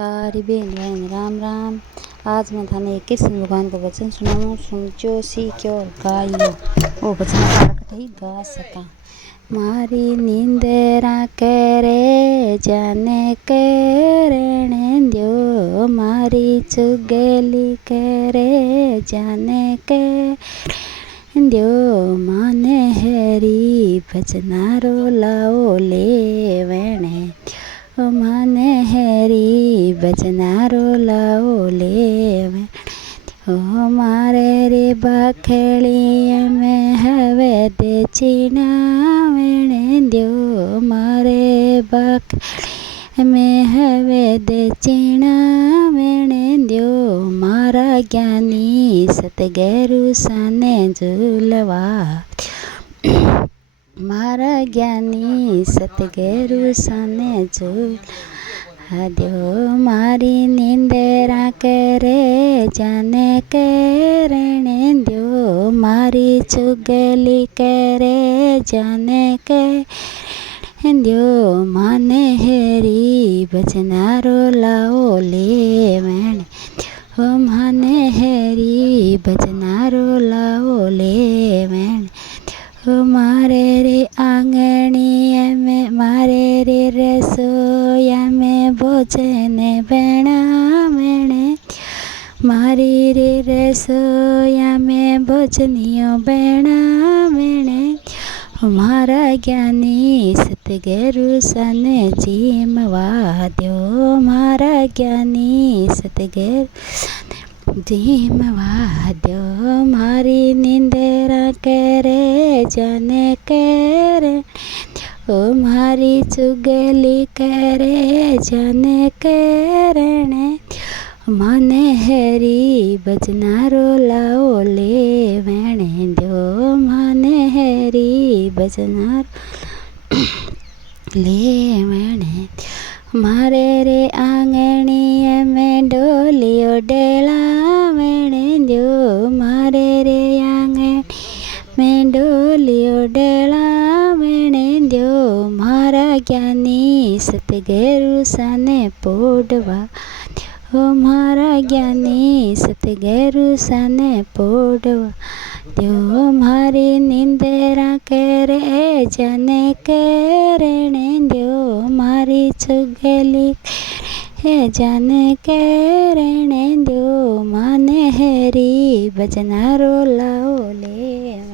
सारी बहन भाई राम राम। आज मैं थाने एक कृष्ण भगवान का वचन सुनाऊँ। सुनचो सीख्यो और गाइयो। वो वचन पाठ ही गा सका। मारी नींदरा करे जाने करने दो, मारी चुगली करे जाने कर दो, माने हरी भजनारो लाओ ले वेणे, माने हरी भजनारो लाओ ले वेणे। ओ मारे रे बाखेड़ी में हवे दे चीना वेणे दो, मारे बाखेड़ी में हवे दे चीना वेणे दो, मारा ज्ञानी सतगुरु साने झूलवा, मारा ज्ञानी सतगुरु साने झूलवा दो, मारी नींदरा करे जाने करने दो, मारी चुगली करे जाने करने दो, माने हरी भजनारो लाओ ले वेणे, ओ माने हरी भजनारो लाओ ले वेणे। ओ मारे रे आंगणी में, मारे रे रसोया में भोजन बना वेणे, मारी रे रसोया में भोजनियो बना वेणे, मारा ज्ञानी सतगुरु साने जीमवा दो, मारा ज्ञानी सतगुरु जीमवा दो, मारी नींदरा करे जाने करे, ओ मारी चुगली करे जाने करने, माने हरी भजनारो लाओ ले वेणे दो, माने हरी भजनारो ले वेणे। मारे रे आंगणी में डोलियो डेला वेणे दो, मारे रे आंगणी में डोलियो डेला वेणे दो, मारा ज्ञानी सतगुरु साने पोडवा दो, मारा ज्ञानी सतगुरु साने पोडवा दो, मारी नींदरा करे जाने करने दो, मारी चुगली करे जाने करने दो, माने हरी भजनारो लाओ ले।